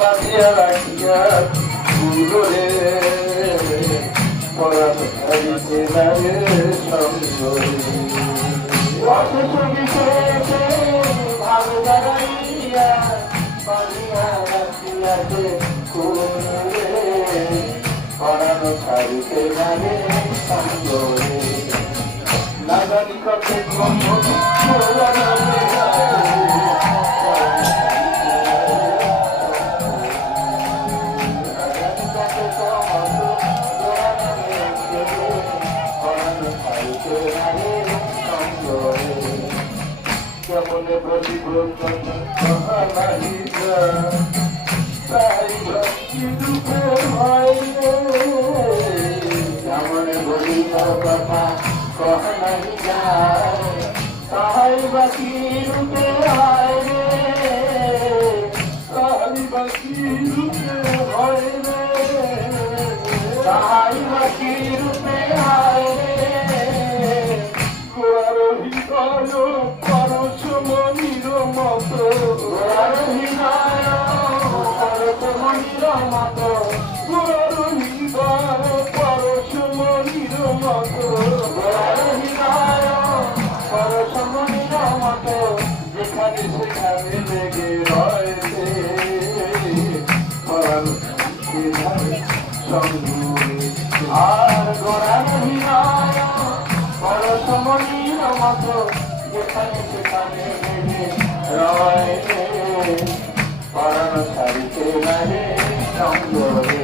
বাঁধিয়া রাখিয়া ফুলরে পরাণ হারিতে নারে সঙ্গরে অসুবিধে ভালো দাঁড়াইয়া বাঁধিয়া রাখিয়াছে ফুলরে পরাণ হারিতে নারে সঙ্গরে লাগানি কতে কম কেমনে প্রতিব্রতন মহামাহিতা তাই ভক্তি রূপে হয় কেমনে বলিব কথা কহ নাহি যায় তাহাই বাকি রূপে হয় রে তাহাই বাকি রূপে হয় রে তাহাই বাকি রূপে হয় রে পরশমণির মত পরশমণির মত পরশমণির মত পরশমণির মত যেখানে সেখানে লেগে রয়েছে আর গোড়ার হৃদয় পরশমণির মত যেখানে সেখানে রয়েছে পরাণ ছাড়িতে নারে সঙ্গরে